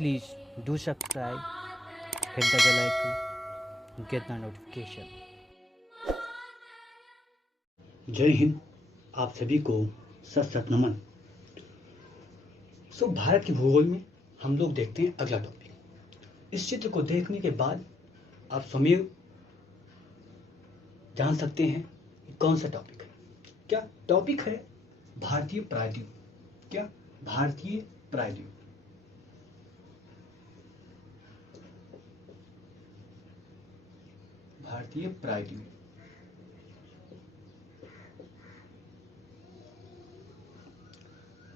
Please do subscribe, hit the bell icon, get the notification. जय हिंद। आप सभी को सत सत नमन। भारत के भूगोल में हम लोग देखते हैं अगला टॉपिक। इस चित्र को देखने के बाद आप स्वयं जान सकते हैं कि कौन सा टॉपिक है। क्या टॉपिक है? भारतीय प्रायद्वीप। क्या? भारतीय प्रायद्वीप। भारतीय प्रायद्वीप।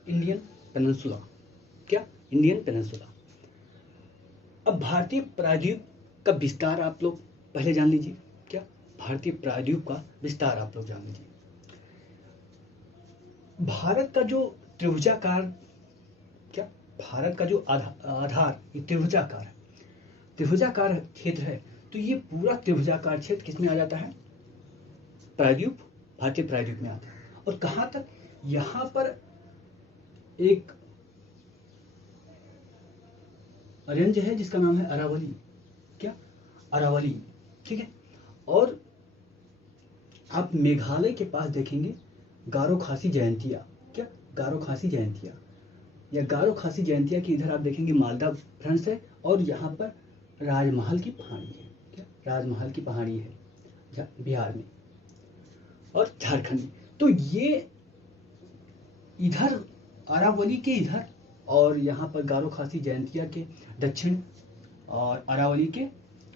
Indian peninsula. क्या? Indian peninsula. अब भारतीय प्रायद्वीप का विस्तार आप लोग पहले जान लीजिए। क्या? भारतीय प्रायद्वीप का विस्तार आप लोग जान लीजिए। भारत का जो त्रिभुजाकार, क्या भारत का जो आधार त्रिभुजाकार है, त्रिभुजाकार क्षेत्र है, तो ये पूरा त्रिभुजाकार क्षेत्र किसमें आ जाता है? प्रायद्वीप, भारतीय प्रायद्वीप में आता है। और कहां तक? यहां पर एक रेंज है जिसका नाम है अरावली। क्या? अरावली। ठीक है। और आप मेघालय के पास देखेंगे गारो खासी जयंतिया। क्या? गारो खासी जयंतिया या गारो खासी जयंतिया की इधर आप देखेंगे मालदा भ्रंश है, और यहाँ पर राजमहल की पहाड़ी है। क्या? राजमहल की पहाड़ी है बिहार में और झारखंड में। तो ये इधर अरावली के इधर, और यहाँ पर गारो खासी जयंतिया के दक्षिण, और अरावली के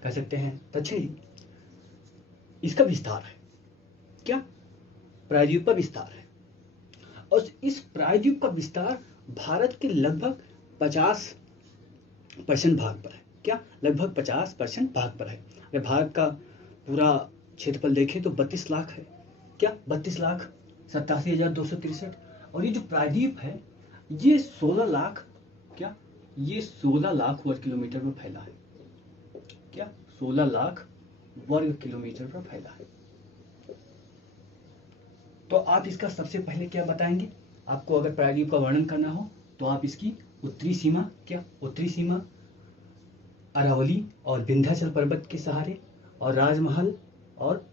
कह सकते हैं दक्षिणी, इसका विस्तार है। क्या? प्रायद्वीप का विस्तार है। और इस प्रायद्वीप का विस्तार भारत के लगभग 50% भाग पर है। क्या? लगभग 50% भाग पर है। अगर भारत का पूरा क्षेत्रफल देखें तो 32 लाख है। क्या? 32,87,263। और ये जो प्रायद्वीप है ये 16 लाख, क्या ये 16 लाख वर्ग किलोमीटर में फैला है। क्या? 16 लाख वर्ग किलोमीटर पर फैला है। तो आप इसका सबसे पहले क्या बताएंगे? आपको अगर प्रायद्वीप का वर्णन करना हो तो आप इसकी उत्तरी सीमा, क्या उत्तरी सीमा अरावली और विंध्याचल पर्वत के सहारे, और राजमहल, और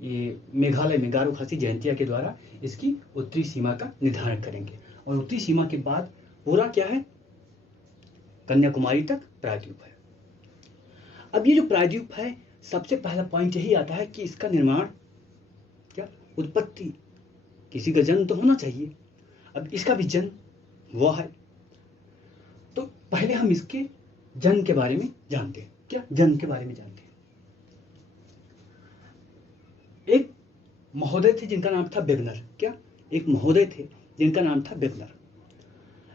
ये मेघालय में गारो खासी जयंतिया के द्वारा इसकी उत्तरी सीमा का निर्धारण करेंगे। और उत्तरी सीमा के बाद पूरा क्या है? कन्याकुमारी तक प्रायद्वीप है। अब ये जो प्रायद्वीप है, सबसे पहला पॉइंट यही आता है कि इसका निर्माण, क्या उत्पत्ति, किसी का जन्म तो होना चाहिए। अब इसका भी जन्म हुआ है, तो पहले हम इसके जन्म के बारे में जानते हैं। क्या? जन्म के बारे में जानते हैं। एक महोदय थे जिनका नाम था बेगनर। क्या? एक महोदय थे जिनका नाम था बेगनर।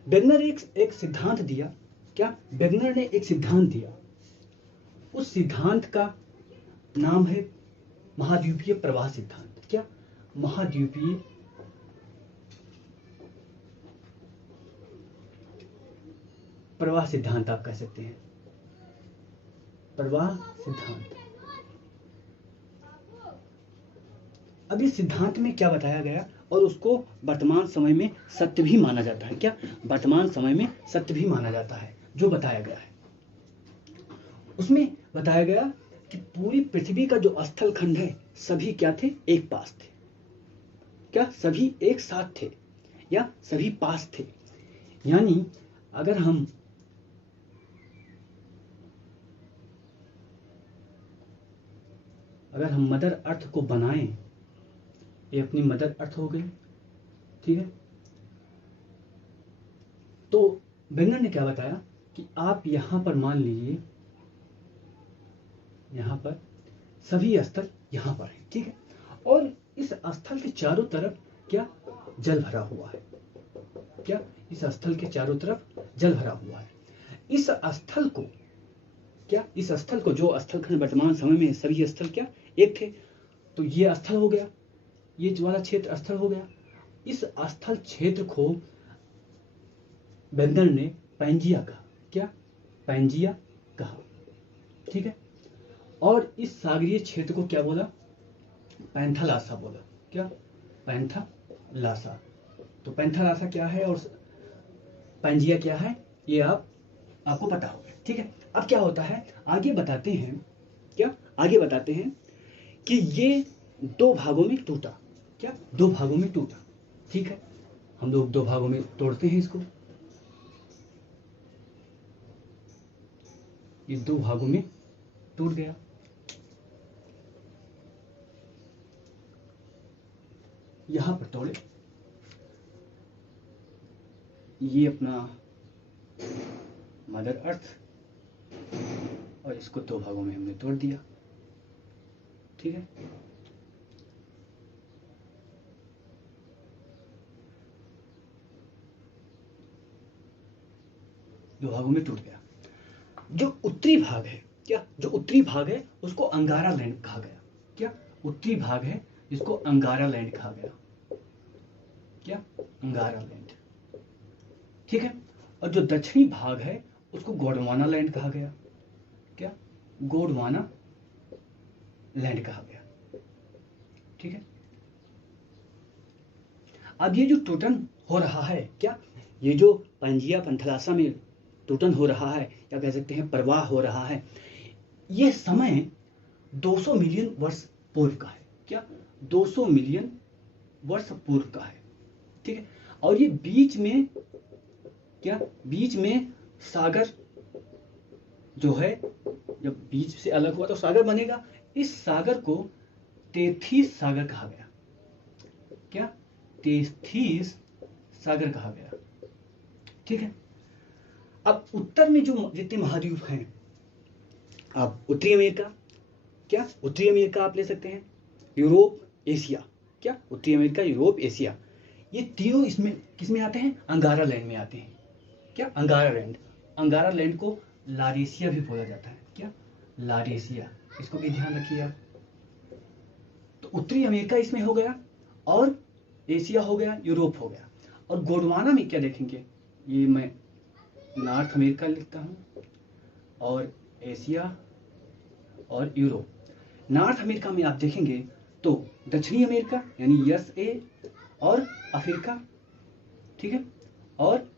बेगनर एक सिद्धांत दिया। क्या? बेगनर ने एक सिद्धांत दिया। उस सिद्धांत का नाम है महाद्वीपीय प्रवाह सिद्धांत। क्या? महाद्वीपीय प्रवाह सिद्धांत आप कह सकते हैं। प्रवाह सिद्धांत। अब इस सिद्धांत में क्या बताया गया, और उसको वर्तमान समय में सत्य भी माना जाता है। क्या? वर्तमान समय में सत्य भी माना जाता है। जो बताया गया है उसमें बताया गया कि पूरी पृथ्वी का जो स्थल खंड है, सभी क्या थे? एक पास थे। क्या? सभी एक साथ थे या सभी पास थे। यानी अगर हम मदर अर्थ को बनाएं, ये अपनी मदर अर्थ हो गई, ठीक है। तो बेगनर ने क्या बताया कि आप यहां पर मान लीजिए, यहां पर सभी स्थल यहां पर है, ठीक है। और इस स्थल के चारों तरफ क्या? जल भरा हुआ है। क्या? इस स्थल के चारों तरफ जल भरा हुआ है। इस स्थल को, क्या इस स्थल को, जो स्थल खंड वर्तमान समय में सभी स्थल क्या एक थे, तो ये स्थल हो गया, ये जो वाला क्षेत्र स्थल हो गया। इस स्थल क्षेत्र को बेगनर ने पैंजिया कहा। क्या? पैंजिया कहा, ठीक है। और इस सागरीय क्षेत्र को क्या बोला? पैंथालासा बोला। क्या? पैंथालासा। तो पैंथालासा क्या है? और पांजिया क्या है ये आपको पता होगा, ठीक है। अब क्या होता है, आगे बताते हैं कि ये दो भागों में टूटा, क्या दो भागों में टूटा, ठीक है। हम लोग दो भागों में तोड़ते हैं इसको, ये दो भागों में टूट गया। यहां पर तोड़े, ये अपना मदर अर्थ, और इसको दो भागों में हमने तोड़ दिया, ठीक है। दो भागों में टूट गया। जो उत्तरी भाग है, क्या जो उत्तरी भाग है उसको अंगारा लैंड कहा गया, क्या उत्तरी भाग है इसको अंगारा लैंड कहा गया, क्या अंगारा लैंड, ठीक है। और जो दक्षिणी भाग है उसको गोंडवाना लैंड कहा गया, क्या गोंडवाना लैंड कहा गया, ठीक है। अब ये जो टूटन हो रहा है, क्या ये जो पांजिया पंथलासा में टूटन हो रहा है, या कह सकते हैं प्रवाह हो रहा है, ये समय 200 मिलियन वर्ष पूर्व का है, क्या 200 मिलियन वर्ष पूर्व का है, ठीक है। और ये बीच में क्या, बीच में सागर जो है, जब बीच से अलग हुआ तो सागर बनेगा, इस सागर को तेथीस सागर कहा गया, क्या तेथीस सागर कहा गया, ठीक है। अब उत्तर में जो जितने महाद्वीप हैं, आप उत्तरी अमेरिका, क्या उत्तरी अमेरिका आप ले सकते हैं, यूरोप, एशिया, क्या उत्तरी अमेरिका, यूरोप, एशिया, ये तीनों इसमें किसमें आते हैं, अंगारा लैंड में आते हैं, क्या अंगारा लैंड। अंगारा लैंड को लारेशिया भी बोला जाता है, क्या लारेशिया, इसको भी ध्यान रखिए आप। तो उत्तरी अमेरिका इसमें हो गया, और एशिया हो गया, यूरोप हो गया। और गोंडवाना में क्या देखेंगे, ये मैं नॉर्थ अमेरिका लिखता हूं, और एशिया और यूरोप। नॉर्थ अमेरिका में आप देखेंगे तो दक्षिणी अमेरिका यानी USA और अफ्रीका, ठीक है, और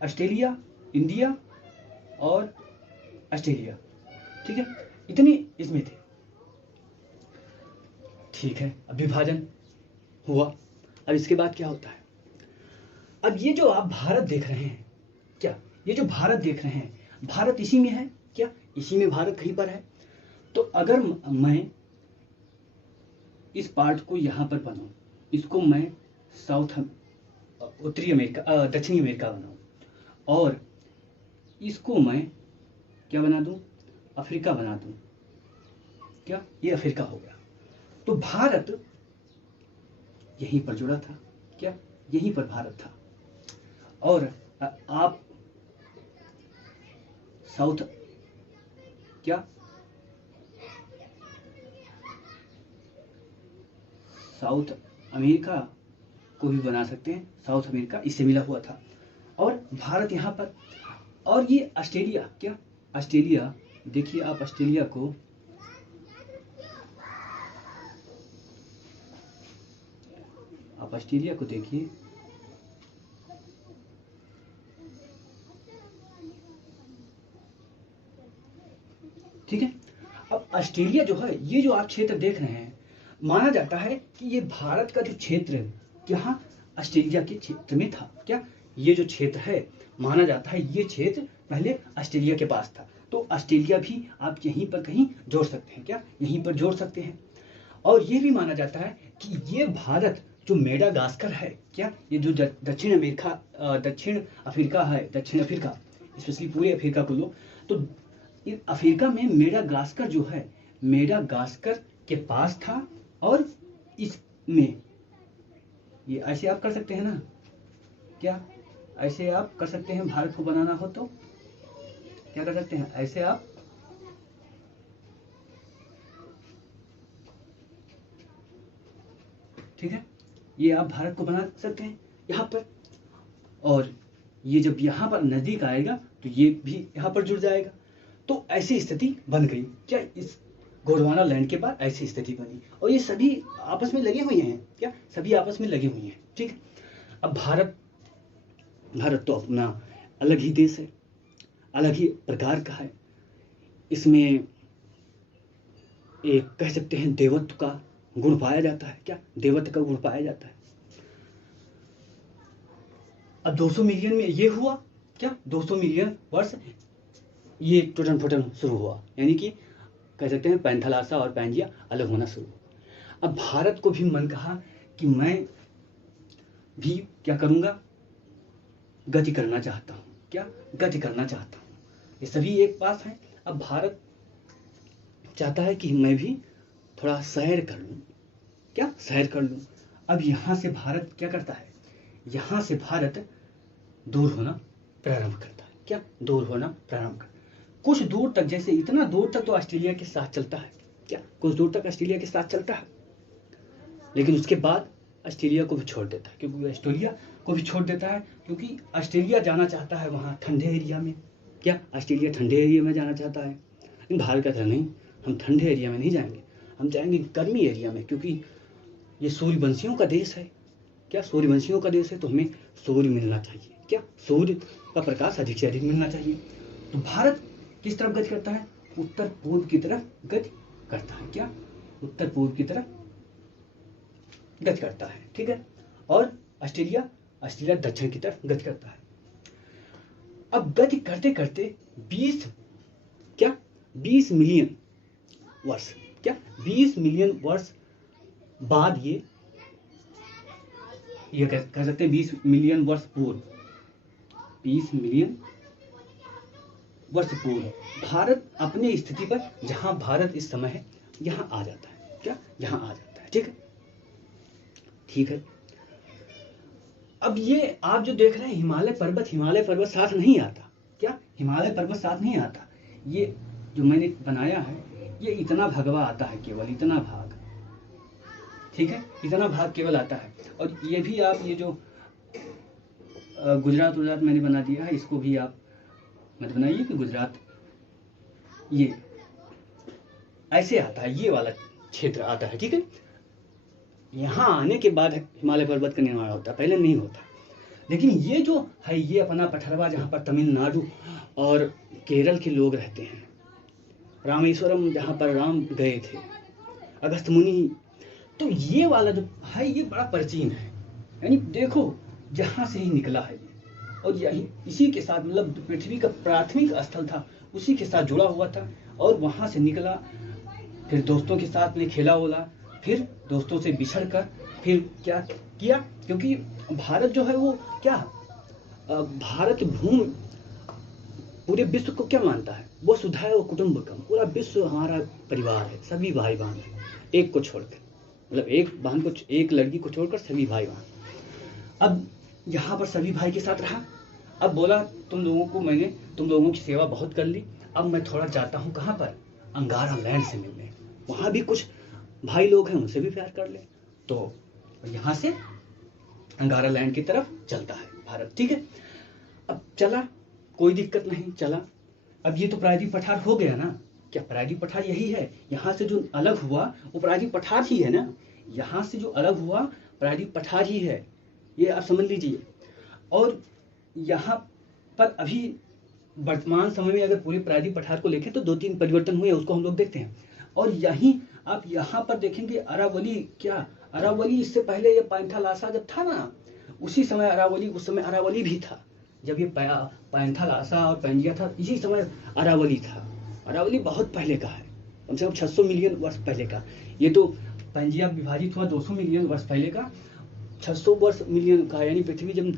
ऑस्ट्रेलिया, इंडिया और ऑस्ट्रेलिया, ठीक है, इतने इसमें थे, ठीक है। अब विभाजन हुआ। अब इसके बाद क्या होता है, अब ये जो आप भारत देख रहे हैं, क्या ये जो भारत देख रहे हैं, भारत इसी में है, क्या इसी में भारत कहीं पर है। तो अगर मैं इस पार्ट को यहां पर बनाऊं, इसको मैं उत्तरी अमेरिका, दक्षिणी अमेरिका बनाऊं, और इसको मैं क्या बना दूं, अफ्रीका बना दूं, क्या ये अफ्रीका हो गया। तो भारत यहीं पर जुड़ा था, क्या यहीं पर भारत था। और आप साउथ, क्या साउथ अमेरिका को भी बना सकते हैं, साउथ अमेरिका इससे मिला हुआ था, और भारत यहां पर। और ये ऑस्ट्रेलिया, क्या ऑस्ट्रेलिया, देखिए आप ऑस्ट्रेलिया को, आप ऑस्ट्रेलिया को देखिए, ठीक है। अब ऑस्ट्रेलिया जो है, ये जो आप क्षेत्र देख रहे हैं, माना जाता है कि ये भारत का जो क्षेत्र है, यहाँ ऑस्ट्रेलिया के क्षेत्र में था, क्या ये जो क्षेत्र है, माना जाता है ये क्षेत्र पहले ऑस्ट्रेलिया के पास था। तो ऑस्ट्रेलिया भी आप यहीं पर कहीं जोड़ सकते हैं, क्या यहीं पर जोड़ सकते हैं। और ये भी माना जाता है कि ये भारत जो मेडागास्कर है, क्या ये जो दक्षिण अमेरिका, दक्षिण अफ्रीका है, दक्षिण अफ्रीका, स्पेशली पूरे अफ्रीका को लो, तो अफ्रीका में मेडागास्कर जो है, मेडागास्कर के पास था। और इसमें ये ऐसे आप कर सकते हैं ना, क्या ऐसे आप कर सकते हैं, भारत को बनाना हो तो क्या कर सकते हैं, ऐसे आप, ठीक है, ये आप भारत को बना सकते हैं यहाँ पर। और ये जब यहाँ पर नजदीक आएगा तो ये भी यहाँ पर जुड़ जाएगा। तो ऐसी स्थिति बन गई, क्या इस गोंडवाना लैंड के बाद ऐसी स्थिति बनी। और ये सभी आपस में लगे हुए हैं, क्या सभी आपस में लगे हुए हैं, ठीक है। अब भारत भारत तो अपना अलग ही देश है, अलग ही प्रकार का है। इसमें एक कह सकते हैं देवत्व का गुण पाया जाता है। क्या देवत्व का गुण पाया जाता है। अब 200 मिलियन में ये हुआ क्या, 200 मिलियन वर्ष ये टूटन फूटन शुरू हुआ, यानी कि कह सकते हैं पैंथालासा और पैंजिया अलग होना शुरू हुआ। अब भारत को भी मन कहा कि मैं भी क्या करूंगा, गति करना चाहता हूं। क्या गति करना चाहता हूं, ये सभी एक पास हैं। अब भारत चाहता है कि मैं भी थोड़ा सैर कर लूं। क्या सैर कर लूं। अब यहां से भारत क्या करता है, यहां से भारत दूर होना प्रारंभ करता है। क्या दूर होना प्रारंभ करता है। कुछ दूर तक, जैसे इतना दूर तक तो ऑस्ट्रेलिया के साथ चलता है। क्या कुछ दूर तक ऑस्ट्रेलिया के साथ चलता है, लेकिन उसके बाद ऑस्ट्रेलिया को भी छोड़ देता है। क्योंकि ऑस्ट्रेलिया को भी छोड़ देता है क्योंकि ऑस्ट्रेलिया जाना चाहता है वहाँ ठंडे एरिया में। क्या ऑस्ट्रेलिया ठंडे एरिया में जाना चाहता है, लेकिन भारत कहता है नहीं, हम ठंडे एरिया में नहीं जाएंगे, हम जाएंगे गर्मी एरिया में, क्योंकि ये सूर्यवंशियों का देश है। क्या सूर्यवंशियों का देश है, तो हमें सूर्य मिलना चाहिए। क्या सूर्य का प्रकाश अधिक से अधिक मिलना चाहिए। तो भारत किस तरफ गति करता है, उत्तर पूर्व की तरफ गति करता है। क्या उत्तर पूर्व की तरफ गति करता है। ठीक है। और ऑस्ट्रेलिया दक्षिण की तरफ गति करता है। अब गति करते करते 20 मिलियन वर्ष, क्या 20 मिलियन वर्ष बाद ये कह सकते हैं 20 मिलियन वर्ष पूर्व, 20 मिलियन वर्ष पूर्व भारत अपने स्थिति पर, जहां भारत इस समय है, यहां आ जाता है। क्या यहां आ जाता है। ठीक है, ठीक है। अब ये आप जो देख रहे हैं हिमालय पर्वत साथ नहीं आता। क्या हिमालय पर्वत साथ नहीं आता। ये जो मैंने बनाया है ये इतना भगवा आता है, केवल इतना भाग। ठीक है, इतना भाग केवल आता है। और ये भी आप ये जो गुजरात मैंने बना दिया है, इसको भी आप मत बनाइए कि गुजरात ये ऐसे आता है, ये वाला क्षेत्र आता है। ठीक है, यहाँ आने के बाद हिमालय पर्वत का निर्माण होता है, पहले नहीं होता। लेकिन ये जो है ये अपना पठरवा, जहाँ पर तमिलनाडु और केरल के लोग रहते हैं, रामेश्वरम जहाँ पर राम गए थे, अगस्त मुनि, तो ये वाला जो है ये बड़ा प्राचीन है। यानी देखो जहाँ से ही निकला है ये, और यही इसी के साथ, मतलब पृथ्वी का प्राथमिक स्थल था, उसी के साथ जुड़ा हुआ था। और वहाँ से निकला, फिर दोस्तों के साथ में खेला ओला, फिर दोस्तों से बिछड़ कर फिर क्या किया, क्योंकि भारत जो है वो क्या, भारत भूमि पूरे विश्व को क्या मानता है, वो वसुधैव कुटुंबकम, पूरा विश्व हमारा परिवार है, सभी भाई बहन है, एक को छोड़कर, मतलब एक बहन को, एक लड़की को छोड़कर सभी भाई बहन। अब यहाँ पर सभी भाई के साथ रहा। अब बोला तुम लोगों की सेवा बहुत कर ली, अब मैं थोड़ा जाता हूँ कहाँ पर, अंगारा लैंड से मिलने। वहाँ भी कुछ भाई लोग हैं, उनसे भी प्यार कर ले। तो यहाँ से अंगारा लैंड की तरफ चलता है भारत। ठीक है, अब चला, कोई दिक्कत नहीं, चला। अब ये तो प्रायद्वीप पठार हो गया ना। क्या प्रायद्वीप पठार यही है, यहाँ से जो अलग हुआ वो प्रायद्वीप पठार ही है ना। यहाँ से जो अलग हुआ प्रायद्वीप पठार ही है, ये आप समझ लीजिए। और यहाँ पर अभी वर्तमान समय में अगर पूरे प्रायद्वीप पठार को देखें तो 2-3 परिवर्तन हुए, उसको हम लोग देखते हैं। और यहीं आप यहाँ पर देखेंगे अरावली। क्या अरावली, इससे पहले ये पैंथालासा जब था ना, उसी समय अरावली, उस समय अरावली भी था। जब ये पैंथालासा और पैंजिया था, इसी समय अरावली था। अरावली बहुत पहले का है, कम से कम 600 मिलियन वर्ष पहले का। ये तो पैंजिया विभाजित हुआ 200 मिलियन वर्ष पहले का, 600 वर्ष मिलियन का, यानी पृथ्वी जब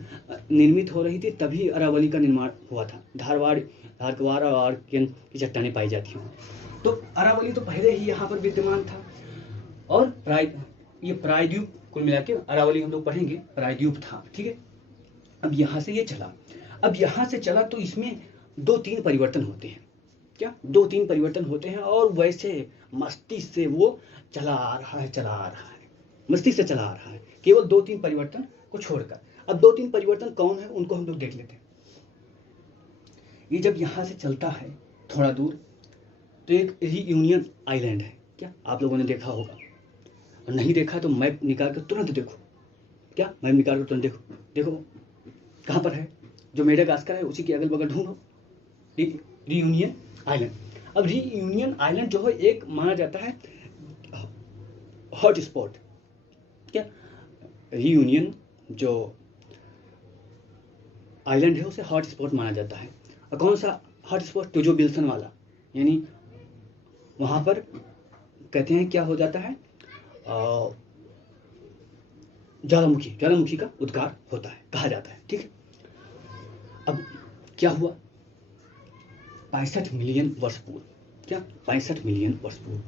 निर्मित हो रही थी तभी अरावली का निर्माण हुआ था। धारवाड़ और की चट्टानें पाई जाती हैं। तो अरावली तो पहले ही यहाँ पर विद्यमान था। और ये प्रायद्वीप, कुल मिला के अरावली हम लोग पढ़ेंगे, प्रायद्वीप था। ठीक है, अब यहाँ से ये चला। अब यहाँ से चला तो इसमें 2-3 परिवर्तन होते हैं। क्या 2-3 परिवर्तन होते हैं, और वैसे मस्ती से वो चला आ रहा है, मस्ती से चला आ रहा है, केवल 2-3 परिवर्तन को छोड़कर। अब 2-3 परिवर्तन कौन है उनको हम लोग देख लेते हैं। ये जब यहाँ से चलता है थोड़ा दूर तो एक रीयूनियन आइलैंड है। क्या आप लोगों ने देखा होगा, और नहीं देखा तो मैप निकाल कर तुरंत देखो। क्या मैप निकाल कर तुरंत देखो कहाँ पर है, जो मेडागास्कर है उसी के अगल बगल ढूंढो, रीयूनियन आइलैंड। अब रीयूनियन आइलैंड जो है एक माना जाता है हॉट स्पॉट। क्या रीयूनियन जो आइलैंड है उसे हॉट स्पॉट माना जाता है। और कौन सा हॉट स्पॉट? टूजो विल्सन वाला, यानी वहां पर कहते हैं क्या हो जाता है, ज्वालामुखी का उद्गार होता है, कहा जाता है। ठीक है, अब क्या हुआ, 65 मिलियन वर्ष पूर्व, क्या 65 मिलियन वर्ष पूर्व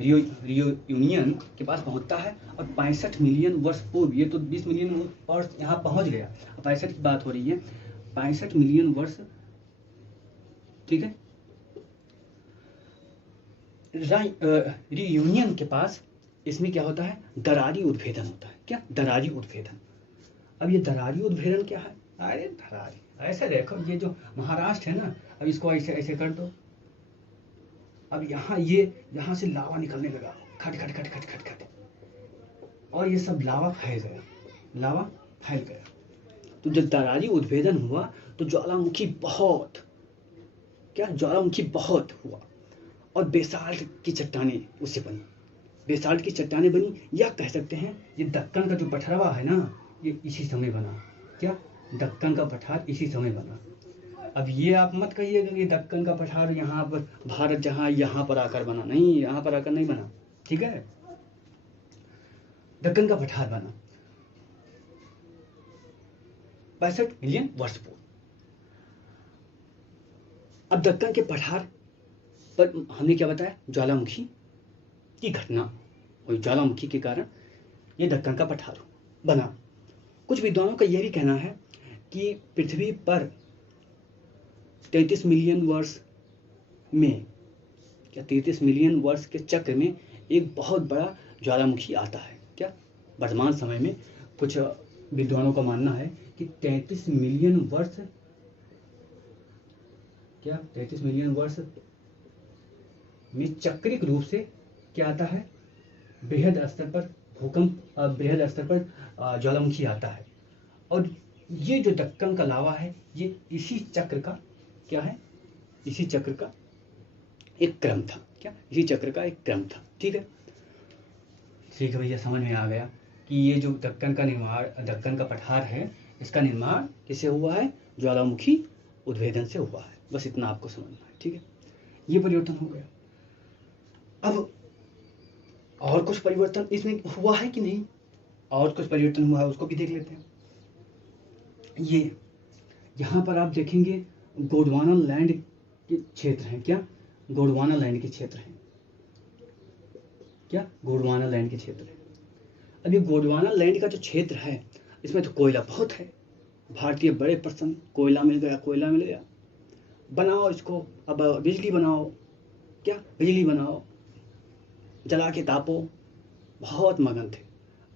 यूनियन के पास पहुंचता है और 65 मिलियन वर्ष पूर्व, ये तो 20 मिलियन वर्ष यहाँ पहुंच गया, 65 की बात हो रही है, 65 मिलियन वर्ष। ठीक है, रीयूनियन के पास इसमें क्या होता है, दरारी उद्भेदन होता है। क्या दरारी उद्भेदन? अब ये दरारी उद्भेदन क्या है? अरे दरारी ऐसे देखो, ये जो महाराष्ट्र है ना, अब इसको ऐसे ऐसे कर दो, अब यहाँ से लावा निकलने लगा, खट खट खट खट खट खट, और ये सब लावा फैल गया। तो जब दरारी उद्भेदन हुआ तो ज्वालामुखी बहुत हुआ और बेसाल्ट की चट्टानें उससे बनी, या कह सकते हैं ये दक्कन का जो पठारवा है ना, ये इसी समय बना। क्या दक्कन का पठार इसी समय बना। अब ये आप मत कहिएगा कि दक्कन का पठार यहाँ पर भारत जहाँ यहाँ पर आकर बना, नहीं, यहाँ पर आकर नहीं बना। ठीक है, दक्कन का पठार बना 65 मिलियन वर्ष पूर्व। अब दक्कन के पठार पर हमने क्या बताया, ज्वालामुखी की घटना और ज्वालामुखी के कारण ये दक्कन का पठार बना। कुछ विद्वानों का यह भी कहना है कि पृथ्वी पर 33 मिलियन वर्ष में, क्या 33 मिलियन वर्ष के चक्र में एक बहुत बड़ा ज्वालामुखी आता है। क्या वर्तमान समय में कुछ विद्वानों का मानना है कि 33 मिलियन वर्ष, क्या 33 मिलियन वर्ष में चक्रिक रूप से क्या आता है, बृहद स्तर पर भूकंप, बृहद स्तर पर ज्वालामुखी आता है। और ये जो दक्कन का लावा है, ये इसी चक्र का क्या है, इसी चक्र का एक क्रम था। क्या इसी चक्र का एक क्रम था। ठीक है, ठीक है भैया, समझ में आ गया कि ये जो दक्कन का पठार है, इसका निर्माण किससे हुआ है, ज्वालामुखी उद्भेदन से हुआ है। बस इतना आपको समझना है। ठीक है, ये परिवर्तन हो गया। अब और कुछ परिवर्तन इसमें हुआ है कि नहीं, और कुछ परिवर्तन हुआ है उसको भी देख लेते हैं। ये यहाँ पर आप देखेंगे गोंडवाना लैंड के क्षेत्र हैं। क्या गोंडवाना लैंड के क्षेत्र हैं, क्या गोंडवाना लैंड के क्षेत्र है। अब ये गोंडवाना लैंड का जो क्षेत्र है, इसमें तो कोयला बहुत है, भारतीय बड़े प्रसन्न, कोयला मिल गया, बनाओ इसको, अब बिजली बनाओ, क्या बिजली बनाओ, जला के तापो, बहुत मगन थे।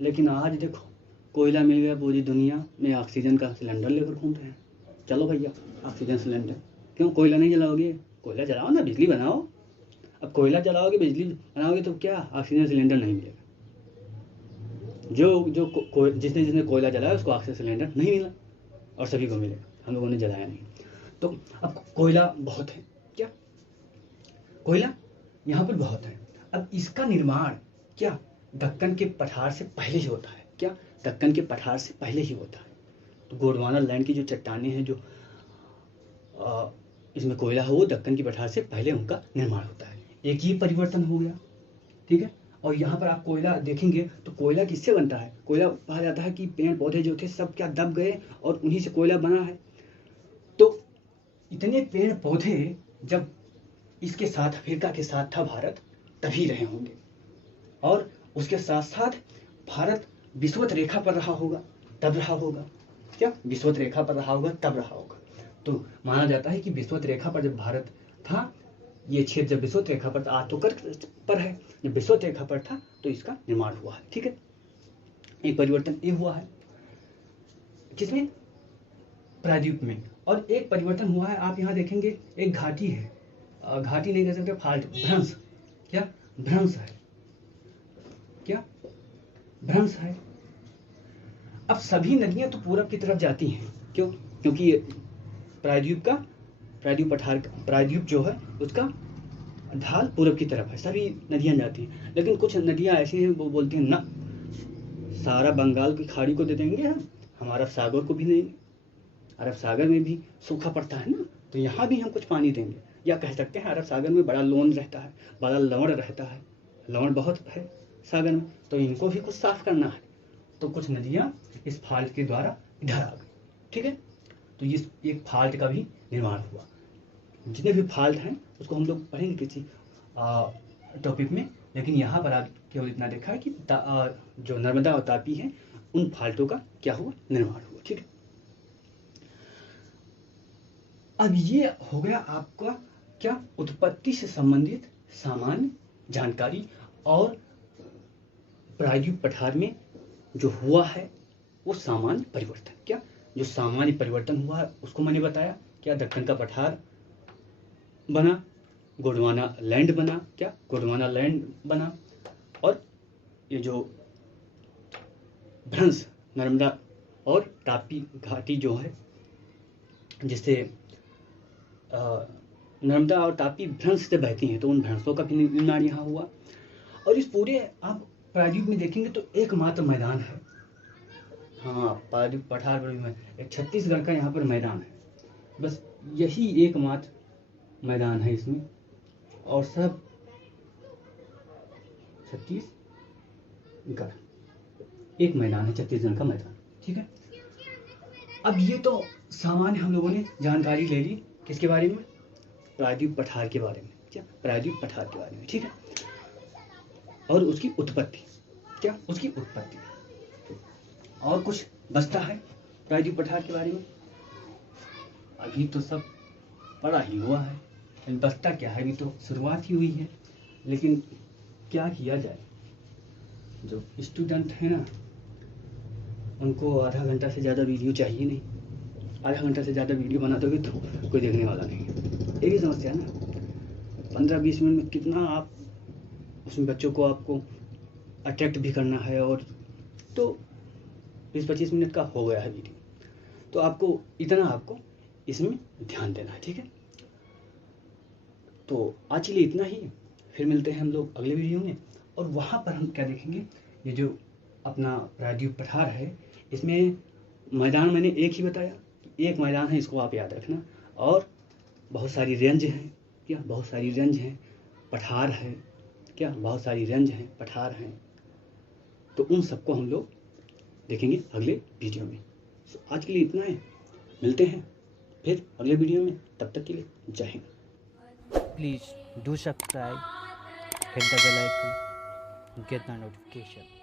लेकिन आज देखो कोयला मिल गया, पूरी दुनिया में ऑक्सीजन का सिलेंडर लेकर घूमते हैं। चलो भैया ऑक्सीजन सिलेंडर, क्यों कोयला नहीं जलाओगे, कोयला जलाओ ना, बिजली बनाओ। अब कोयला जलाओगे, बिजली बनाओगे तो क्या ऑक्सीजन सिलेंडर नहीं मिलेगा। जिसने कोयला जलाया उसको ऑक्सीजन सिलेंडर नहीं मिला, और सभी को मिलेगा, हम लोगों ने जलाया नहीं। तो अब कोयला बहुत है, क्या कोयला यहाँ पर बहुत है। अब इसका निर्माण क्या दक्कन के पठार से पहले ही होता है। क्या दक्कन के पठार से पहले ही होता है। तो गोंडवाना लैंड की जो चट्टानें हैं, जो इसमें कोयला हो, वो दक्कन की पठार से पहले उनका निर्माण होता है। एक ही परिवर्तन हो गया। ठीक है, और यहाँ पर आप कोयला देखेंगे तो कोयला किससे बनता है, कोयला कहा जाता है कि पेड़ पौधे जो थे सब क्या दब गए और उन्हीं से कोयला बना है। तो इतने पेड़ पौधे जब इसके साथ अफ्रीका के साथ था भारत, तभी रहे होंगे, और उसके साथ साथ भारत विषुवत रेखा पर रहा होगा, तब रहा होगा। क्या विषुवत रेखा पर रहा होगा, तब रहा होगा। तो माना जाता है कि विषुवत रेखा पर जब भारत था, ये क्षेत्र जब विषुवत रेखा पर था, आज तो कर्क पर है, जब विषुवत रेखा पर था तो इसका निर्माण हुआ है। ठीक है, एक परिवर्तन ये हुआ है किसमें, प्रायद्वीप में। और एक परिवर्तन हुआ है, आप यहाँ देखेंगे एक घाटी है, घाटी नहीं कह सकते, फाल्ट, भ्रंश। क्या भ्रंश है, क्या भ्रंश है। अब सभी नदियां तो पूरब की तरफ जाती हैं, क्यों? क्योंकि प्रायद्वीप पठार का प्रायद्वीप जो है उसका ढाल पूरब की तरफ है, सभी नदियां जाती हैं। लेकिन कुछ नदियां ऐसी हैं वो बोलती हैं ना, सारा बंगाल की खाड़ी को दे देंगे हम अरब सागर को भी नहीं, अरब सागर में भी सूखा पड़ता है ना, तो यहाँ भी हम कुछ पानी देंगे। या कह सकते हैं अरब सागर में बड़ा लोन रहता है, बड़ा लवण रहता है, लवण बहुत है सागर में, तो इनको भी कुछ साफ करना है। तो कुछ नदियाँ इस फाल्ट के द्वारा इधर आ गई, ठीक है। तो इस एक फाल्ट का भी निर्माण हुआ। जितने भी फाल्ट हैं उसको हम लोग पढ़ेंगे किसी टॉपिक में, लेकिन यहाँ पर आज केवल इतना देखा है कि जो नर्मदा और तापी हैं उन फाल्टों का क्या हुआ, निर्माण हुआ, ठीक है। अब ये हो गया आपका क्या, उत्पत्ति से संबंधित सामान्य जानकारी। और प्रायद्वीप पठार में जो हुआ है वो सामान्य परिवर्तन, क्या जो सामान्य परिवर्तन हुआ है उसको मैंने बताया। क्या दक्कन का पठार बना, गोंडवाना लैंड बना, क्या गोंडवाना लैंड बना। और ये जो भ्रंश नर्मदा और तापी घाटी जो है, जिससे नर्मदा और तापी भ्रंश से बहती हैं, तो उन भ्रंशों का भी निर्माण यहाँ हुआ। और इस पूरे आप प्रायद्वीप में देखेंगे तो एकमात्र मैदान है, हाँ प्रायद्वीप पठार में एक छत्तीसगढ़ का यहाँ पर मैदान है, बस यही एकमात्र मैदान है इसमें, और सब छत्तीसगढ़ एक मैदान है, छत्तीसगढ़ का मैदान, ठीक है। अब ये तो सामान्य हम लोगों ने जानकारी ले ली किसके बारे में, प्रायद्वीप पठार के बारे में, क्या प्रायद्वीप पठार के बारे में, ठीक है। और उसकी उत्पत्ति, क्या उसकी उत्पत्ति। और कुछ बचता है प्रायद्वीप पठार के बारे में, अभी तो सब पढ़ा ही हुआ है, बचता क्या है, अभी तो शुरुआत ही हुई है। लेकिन क्या किया जाए, जो स्टूडेंट है ना उनको आधा घंटा से ज़्यादा वीडियो चाहिए नहीं, आधा घंटा से ज़्यादा वीडियो बना दोगे तो कोई देखने वाला नहीं है, यही समस्या है ना। 15-20 मिनट में कितना आप उसमें बच्चों को आपको अट्रैक्ट भी करना है, और तो 20-25 मिनट का हो गया है वीडियो, तो आपको इतना आपको इसमें ध्यान देना है, ठीक है। तो आज के लिए इतना ही, फिर मिलते हैं हम लोग अगले वीडियो में, और वहाँ पर हम क्या देखेंगे, ये जो अपना प्रायद्वीप पठार है इसमें मैदान मैंने एक ही बताया, एक मैदान है, इसको आप याद रखना। और बहुत सारी रेंज हैं, क्या बहुत सारी रेंज हैं, पठार है, क्या बहुत सारी रेंज हैं, पठार हैं, तो उन सबको हम लोग देखेंगे अगले वीडियो में। आज के लिए इतना है, मिलते हैं फिर अगले वीडियो में, तब तक के लिए जय Hind. Please do subscribe, hit the bell icon, get the notification.